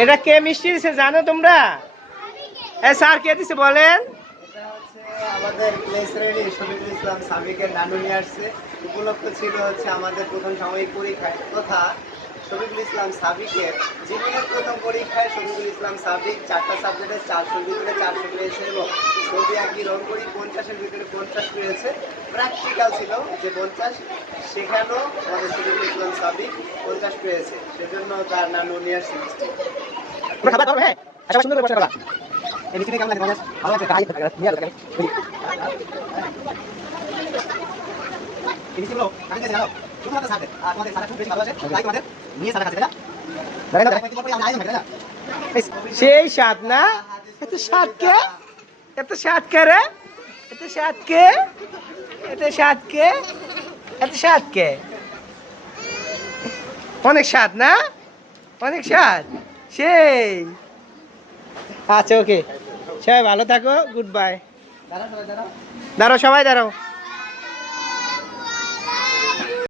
এটা কে মিষ্টি দিছে জানো তোমরা? স্যার কে দিছে বলেন? আমাদের প্লেস রেডি শফিকুল ইসলাম সাবিকের নানু নিয়ে আসছে। উপলক্ষ ছিল হচ্ছে আমাদের প্রথম সাময়িক পরীক্ষায় তথা শফিকুল ইসলাম সাবিকের জীবনের প্রথম পরীক্ষায় শফিকুল ইসলাম সাবিক 4টা সাবজেক্টে 400-র ভিতরে 400 পেয়েছে এবং ছবি আঁকি রং করি 50-এর ভিতরে 50 পেয়েছে। প্র্যাকটিক্যাল ছিল যে 50, সেখানেও আমাদের শফিকুল ইসলাম সাবিক 50 পেয়েছে, সেজন্য তার নানু নিয়ে আসছে মিষ্টি। সুন্দর করে এই মিষ্টি কেমন লাগে? ভালো লাগছে? নিয়ে আসবে এই মিষ্টিগুলো আমি দিয়েছি জানো, শুধুমাত্র সাথে আর তোমাদের সাথে খুব বেশি ভালো আছে, তাই তোমাদের নিয়ে সাথে কাছে না সেই স্বাদ না? এত স্বাদ কে? এত স্বাদ কে রে? এত স্বাদ কে? এত স্বাদ কে? এত স্বাদ কে? অনেক স্বাদ না? অনেক স্বাদ সেই। আচ্ছা ওকে, সবাই ভালো থাকো, গুড বাই। দাঁড়াও সবাই দাঁড়াও।